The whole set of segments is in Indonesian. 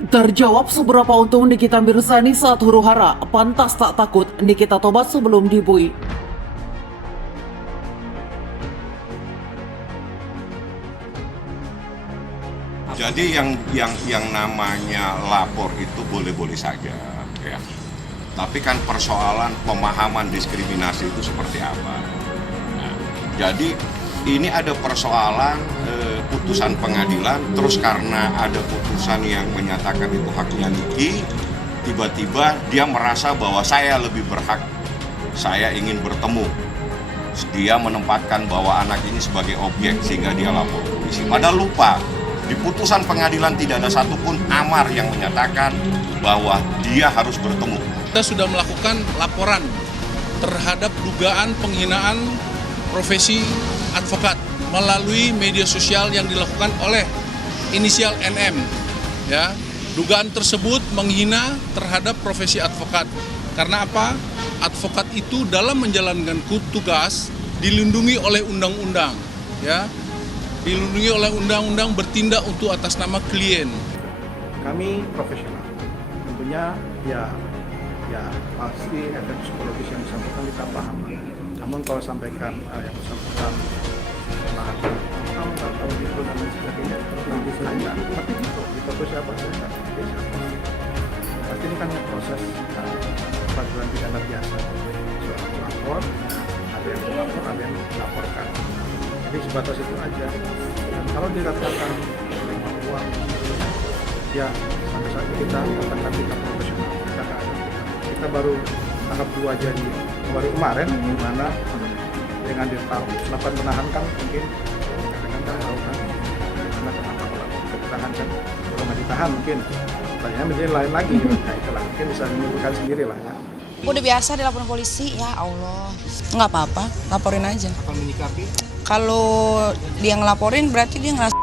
Terjawab seberapa untung Nikita Mirzani saat huru-hara, pantas tak takut Nikita tobat sebelum dibui. Jadi yang namanya lapor itu boleh-boleh saja, ya. Tapi kan persoalan pemahaman diskriminasi itu seperti apa. Nah, jadi ini ada persoalan putusan pengadilan, terus karena ada putusan yang menyatakan itu haknya Niki, tiba-tiba dia merasa bahwa saya lebih berhak, saya ingin bertemu. Dia menempatkan bahwa anak ini sebagai objek sehingga dia lapor polisi. Padahal lupa, di putusan pengadilan tidak ada satupun amar yang menyatakan bahwa dia harus bertemu. Kita sudah melakukan laporan terhadap dugaan penghinaan profesi advokat melalui media sosial yang dilakukan oleh inisial NM. Ya, dugaan tersebut menghina terhadap profesi advokat. Karena apa? Advokat itu dalam menjalankan tugas dilindungi oleh undang-undang, ya. Dilindungi oleh undang-undang bertindak untuk atas nama klien. Kami profesional, tentunya ya pasti efek psikologis yang disampaikan kita paham. Namun kalau sampaikan yang bersangkutan menahan atau gitu dan lain sebagainya, nanti saya tapi itu siapa saya siapa. Pasti ini kan proses peradilan pidana biasa. Soal lapor, ada yang melapor, ada yang melaporkan. Jadi sebatas itu aja. Dan kalau dikatakan menerima uang, ya sampai saat ini kita katakan kita profesional, kita nggak ada. Kita baru tahap 2 jadi baru kemarin, di mana dengan melakukan penahan kan mungkin kan tahu kan karena kenapa ditahan kan kalau nggak ditahan mungkin tanya menjadi lain lagi. Nah itulah mungkin bisa menyimpulkan sendiri lah ya. Udah biasa dilaporin polisi, ya Allah. Nggak apa-apa, laporin aja. Apa menyikapi? Kalau dia ngelaporin berarti dia ngerasa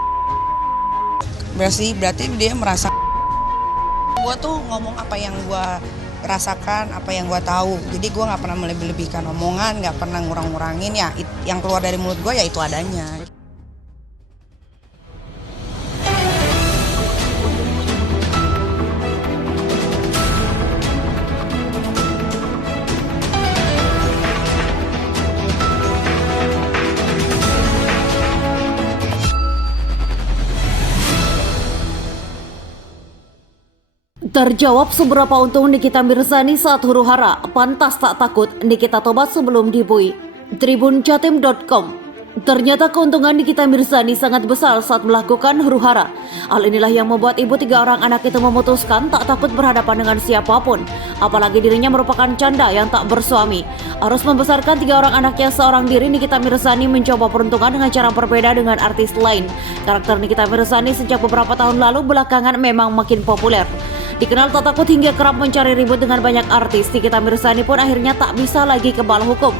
berarti dia merasa. Gue tuh ngomong apa yang gue rasakan, apa yang gue tahu. Jadi gue nggak pernah melebih-lebihkan omongan, nggak pernah ngurang-ngurangin. Ya yang keluar dari mulut gue ya itu adanya. Terjawab seberapa untung Nikita Mirzani saat huru-hara, pantas tak takut Nikita tobat sebelum dibui. Tribunjatim.com. Ternyata keuntungan Nikita Mirzani sangat besar saat melakukan huru-hara. Hal inilah yang membuat ibu 3 orang anak itu memutuskan tak takut berhadapan dengan siapapun. Apalagi dirinya merupakan canda yang tak bersuami. Harus membesarkan 3 orang anaknya seorang diri, Nikita Mirzani mencoba peruntungan dengan cara berbeda dengan artis lain. Karakter Nikita Mirzani sejak beberapa tahun lalu belakangan memang makin populer. Dikenal tak takut hingga kerap mencari ribut dengan banyak artis, Nikita Mirzani pun akhirnya tak bisa lagi kebal hukum.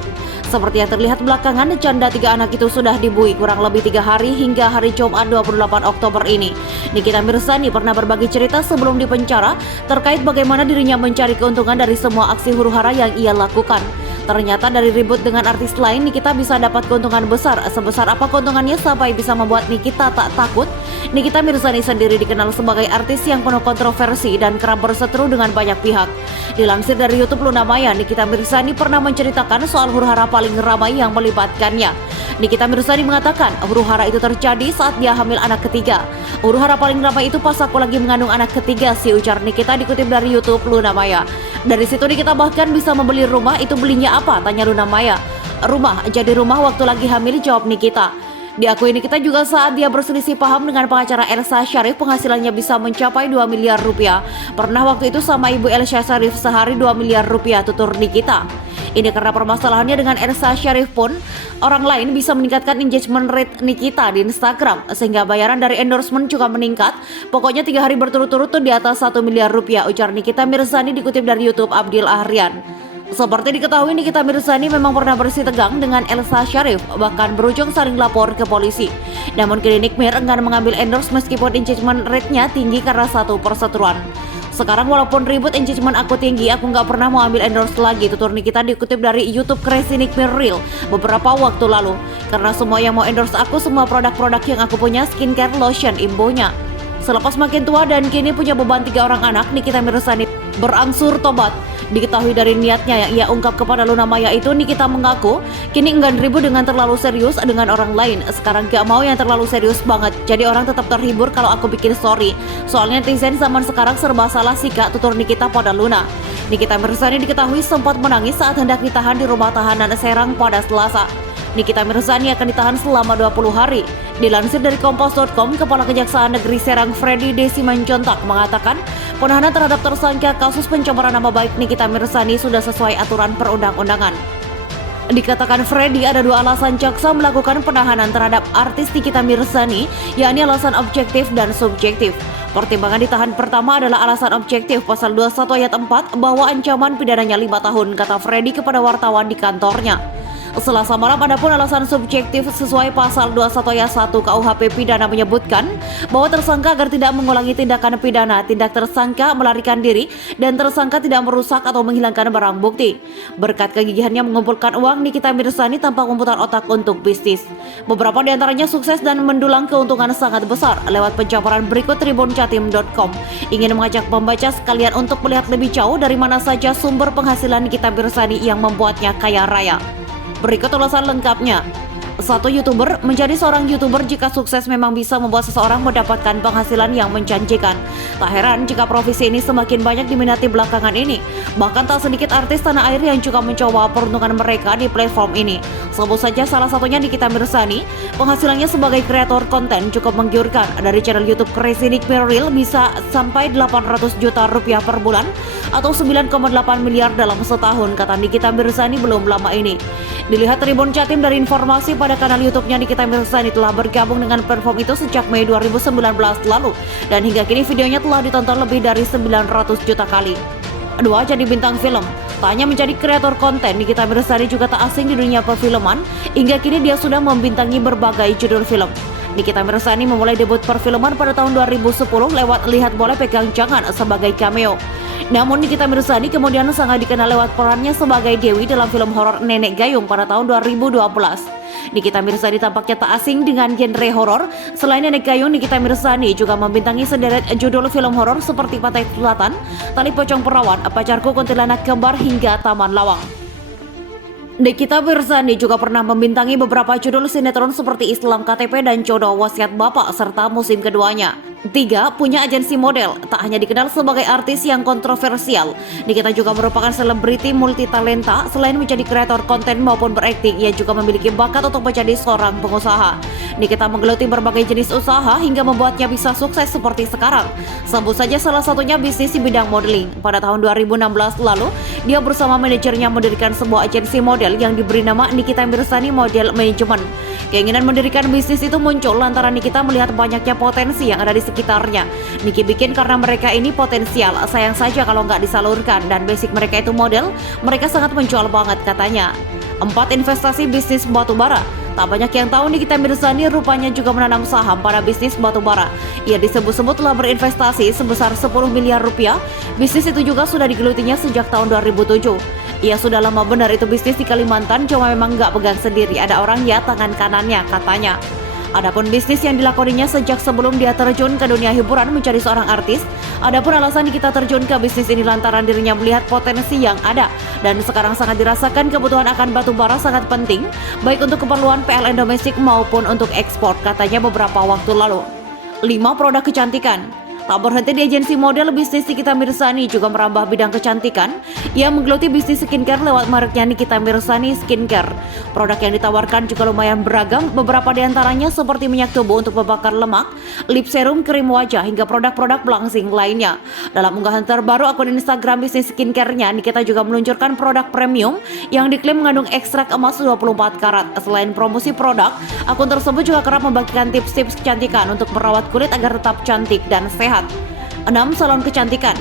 Seperti yang terlihat belakangan, canda 3 anak itu sudah dibui kurang lebih 3 hari hingga hari Jumat 28 Oktober ini. Nikita Mirzani pernah berbagi cerita sebelum dipenjara terkait bagaimana dirinya mencari keuntungan dari semua aksi huru-hara yang ia lakukan. Ternyata dari ribut dengan artis lain, Nikita bisa dapat keuntungan besar. Sebesar apa keuntungannya sampai bisa membuat Nikita tak takut? Nikita Mirzani sendiri dikenal sebagai artis yang penuh kontroversi dan kerap berseteru dengan banyak pihak. Dilansir dari YouTube Luna Maya, Nikita Mirzani pernah menceritakan soal huru-hara paling ramai yang melibatkannya. Nikita Mirzani mengatakan huru-hara itu terjadi saat dia hamil anak ketiga. Huru-hara paling ramai itu pas aku lagi mengandung anak ketiga, si ujar Nikita dikutip dari YouTube Luna Maya. Dari situ Nikita bahkan bisa membeli rumah. Itu belinya apa? Tanya Luna Maya. Rumah, jadi rumah waktu lagi hamil, jawab Nikita. Diakui Nikita juga saat dia berselisih paham dengan pengacara Elsa Sharif penghasilannya bisa mencapai 2 miliar rupiah. Pernah waktu itu sama ibu Elsa Sharif sehari 2 miliar rupiah, tutur Nikita. Ini karena permasalahannya dengan Elsa Sharif pun orang lain bisa meningkatkan engagement rate Nikita di Instagram sehingga bayaran dari endorsement juga meningkat. Pokoknya 3 hari berturut-turut tuh di atas 1 miliar rupiah, ujar Nikita Mirzani dikutip dari YouTube Abdil Ahrian. Seperti diketahui, Nikita Mirzani memang pernah bersih tegang dengan Elsa Sharif, bahkan berujung saling lapor ke polisi. Namun kini Nick Mir enggan mengambil endorse meskipun engagement rate-nya tinggi karena satu perseteruan. Sekarang walaupun ribut engagement aku tinggi, aku nggak pernah mau ambil endorse lagi, tutur Nikita dikutip dari YouTube Crazy Nick Mir Reel beberapa waktu lalu. Karena semua yang mau endorse aku, semua produk-produk yang aku punya skincare lotion, imbuhnya. Selepas makin tua dan kini punya beban 3 orang anak, Nikita Mirzani berangsur tobat. Diketahui dari niatnya yang ia ungkap kepada Luna Maya itu, Nikita mengaku kini enggan ribut dengan terlalu serius dengan orang lain. Sekarang gak mau yang terlalu serius banget, jadi orang tetap terhibur kalau aku bikin story. Soalnya netizen zaman sekarang serba salah sih kak, tutur Nikita pada Luna. Nikita Mirzani diketahui sempat menangis saat hendak ditahan di rumah tahanan Serang pada Selasa. Nikita Mirzani akan ditahan selama 20 hari. Dilansir dari Kompas.com, Kepala Kejaksaan Negeri Serang Freddy Desimancontak mengatakan penahanan terhadap tersangka kasus pencemaran nama baik Nikita Mirzani sudah sesuai aturan perundang-undangan. Dikatakan Freddy ada 2 alasan jaksa melakukan penahanan terhadap artis Nikita Mirzani, yakni alasan objektif dan subjektif. Pertimbangan ditahan pertama adalah alasan objektif pasal 21 ayat 4 bahwa ancaman pidananya 5 tahun, kata Freddy kepada wartawan di kantornya. Selasa malam, adapun alasan subjektif sesuai pasal 21 ayat 1 KUHP pidana menyebutkan bahwa tersangka agar tidak mengulangi tindakan pidana, tindak tersangka melarikan diri dan tersangka tidak merusak atau menghilangkan barang bukti. Berkat kegigihannya mengumpulkan uang, Nikita Mirzani tampak memutar otak untuk bisnis. Beberapa di antaranya sukses dan mendulang keuntungan sangat besar lewat pencampuran berikut tribunjatim.com. Ingin mengajak pembaca sekalian untuk melihat lebih jauh dari mana saja sumber penghasilan Nikita Mirzani yang membuatnya kaya raya. Berikut ulasan lengkapnya. 1. YouTuber. Menjadi seorang YouTuber jika sukses memang bisa membuat seseorang mendapatkan penghasilan yang menjanjikan. Tak heran jika profesi ini semakin banyak diminati belakangan ini. Bahkan tak sedikit artis tanah air yang juga mencoba peruntungan mereka di platform ini. Sebut saja salah satunya Nikita Mirzani. Penghasilannya sebagai kreator konten cukup menggiurkan. Dari channel YouTube Crazy Nick Merrill bisa sampai 800 juta rupiah per bulan atau 9,8 miliar dalam setahun, kata Nikita Mirzani belum lama ini. Dilihat Tribun Jatim dari informasi pada kanal YouTube-nya, Nikita Mirzani telah bergabung dengan platform itu sejak Mei 2019 lalu dan hingga kini videonya telah ditonton lebih dari 900 juta kali. 2. Jadi bintang film. Tak hanya menjadi kreator konten, Nikita Mirzani juga tak asing di dunia perfilman. Hingga kini dia sudah membintangi berbagai judul film. Nikita Mirzani memulai debut perfilman pada tahun 2010 lewat Lihat Boleh Pegang Jangan sebagai cameo. Namun Nikita Mirzani kemudian sangat dikenal lewat perannya sebagai Dewi dalam film horor Nenek Gayung pada tahun 2012. Nikita Mirzani tampaknya tak asing dengan genre horor. Selain Nenek Gayung, Nikita Mirzani juga membintangi sederet judul film horor seperti Pantai Selatan, Tali Pocong Perawan, Pacarku, Kuntilanak Kembar hingga Taman Lawang. Nikita Mirzani juga pernah membintangi beberapa judul sinetron seperti Islam KTP dan Jodoh Wasiat Bapak serta musim keduanya. 3. Punya agensi model. Tak hanya dikenal sebagai artis yang kontroversial, Nikita juga merupakan selebriti multitalenta. Selain menjadi kreator konten maupun berakting, ia juga memiliki bakat untuk menjadi seorang pengusaha. Nikita menggeluti berbagai jenis usaha hingga membuatnya bisa sukses seperti sekarang. Sebut saja salah satunya bisnis di bidang modeling. Pada tahun 2016 lalu, dia bersama manajernya mendirikan sebuah agensi model yang diberi nama Nikita Mirzani Model Management. Keinginan mendirikan bisnis itu muncul lantaran Nikita melihat banyaknya potensi yang ada di sekitarnya. Niki bikin karena mereka ini potensial, sayang saja kalau nggak disalurkan, dan basic mereka itu model, mereka sangat menjual banget, katanya. 4. Investasi bisnis batubara. Tak banyak yang tahu Nikita Mirzani rupanya juga menanam saham pada bisnis batubara. Ia disebut-sebut telah berinvestasi sebesar 10 miliar rupiah. Bisnis itu juga sudah digelutinya sejak tahun 2007. Ia sudah lama benar itu bisnis di Kalimantan, cuma memang nggak pegang sendiri, ada orang ya tangan kanannya, katanya. Adapun bisnis yang dilakoninya sejak sebelum dia terjun ke dunia hiburan menjadi seorang artis. Adapun alasan Nikita terjun ke bisnis ini lantaran dirinya melihat potensi yang ada dan sekarang sangat dirasakan kebutuhan akan batu bara sangat penting, baik untuk keperluan PLN domestik maupun untuk ekspor, katanya beberapa waktu lalu. 5. Produk kecantikan. Tak berhenti di agensi model, bisnis Nikita Mirzani juga merambah bidang kecantikan. Ia menggeluti bisnis skincare lewat mereknya Nikita Mirzani Skincare. Produk yang ditawarkan juga lumayan beragam, beberapa di antaranya seperti minyak tubuh untuk membakar lemak, lip serum, krim wajah, hingga produk-produk belangsing lainnya. Dalam unggahan terbaru akun Instagram bisnis skincare-nya, Nikita juga meluncurkan produk premium yang diklaim mengandung ekstrak emas 24 karat. Selain promosi produk, akun tersebut juga kerap membagikan tips-tips kecantikan untuk merawat kulit agar tetap cantik dan sehat. 6. Salon kecantikan.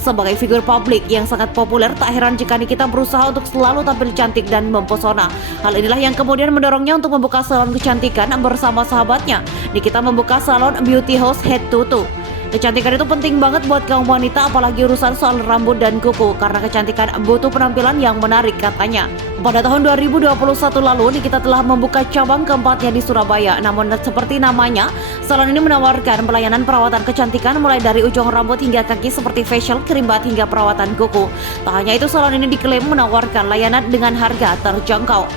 Sebagai figur publik yang sangat populer, tak heran jika Nikita berusaha untuk selalu tampil cantik dan mempesona. Hal inilah yang kemudian mendorongnya untuk membuka salon kecantikan bersama sahabatnya. Nikita membuka salon Beauty House Head to Toe. Kecantikan itu penting banget buat kaum wanita, apalagi urusan soal rambut dan kuku, karena kecantikan butuh penampilan yang menarik, katanya. Pada tahun 2021 lalu, Nikita telah membuka cabang keempatnya di Surabaya. Namun seperti namanya, salon ini menawarkan pelayanan perawatan kecantikan mulai dari ujung rambut hingga kaki seperti facial, krimbat hingga perawatan kuku. Tak hanya itu, salon ini diklaim menawarkan layanan dengan harga terjangkau.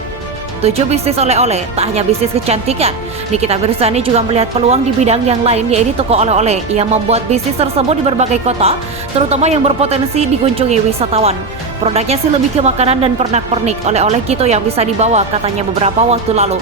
7 bisnis oleh-oleh, tak hanya bisnis kecantikan. Nikita Mirzani juga melihat peluang di bidang yang lain, yaitu toko oleh-oleh. Ia membuat bisnis tersebut di berbagai kota, terutama yang berpotensi dikunjungi wisatawan. Produknya sih lebih ke makanan dan pernak-pernik, oleh-oleh gitu yang bisa dibawa, katanya beberapa waktu lalu.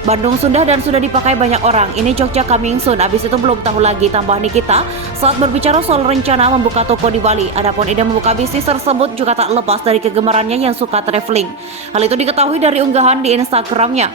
Bandung sudah dan sudah dipakai banyak orang, ini Jogja coming soon. Abis itu belum tahu lagi, tambah Nikita saat berbicara soal rencana membuka toko di Bali. Adapun ide membuka bisnis tersebut juga tak lepas dari kegemarannya yang suka traveling. Hal itu diketahui dari unggahan di Instagramnya.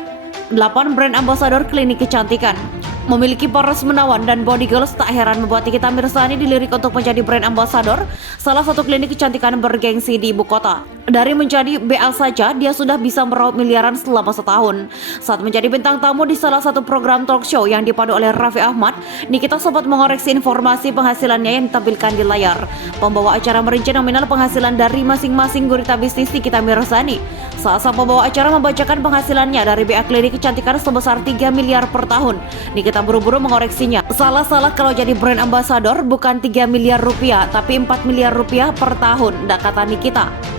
8 brand ambasador klinik kecantikan. Memiliki poros menawan dan body girls, tak heran membuat Nikita Mirzani dilirik untuk menjadi brand ambasador salah satu klinik kecantikan bergengsi di ibu kota. Dari menjadi BL saja, dia sudah bisa meraup miliaran selama setahun. Saat menjadi bintang tamu di salah satu program talk show yang dipadu oleh Raffi Ahmad, Nikita sempat mengoreksi informasi penghasilannya yang ditampilkan di layar. Pembawa acara merinci nominal penghasilan dari masing-masing gurita bisnis Nikita Mirzani. Saat sang pembawa acara membacakan penghasilannya dari BA Klinik Kecantikan sebesar 3 miliar per tahun, Nikita buru-buru mengoreksinya. Salah kalau jadi brand ambassador bukan 3 miliar rupiah, tapi 4 miliar rupiah per tahun, kata Nikita.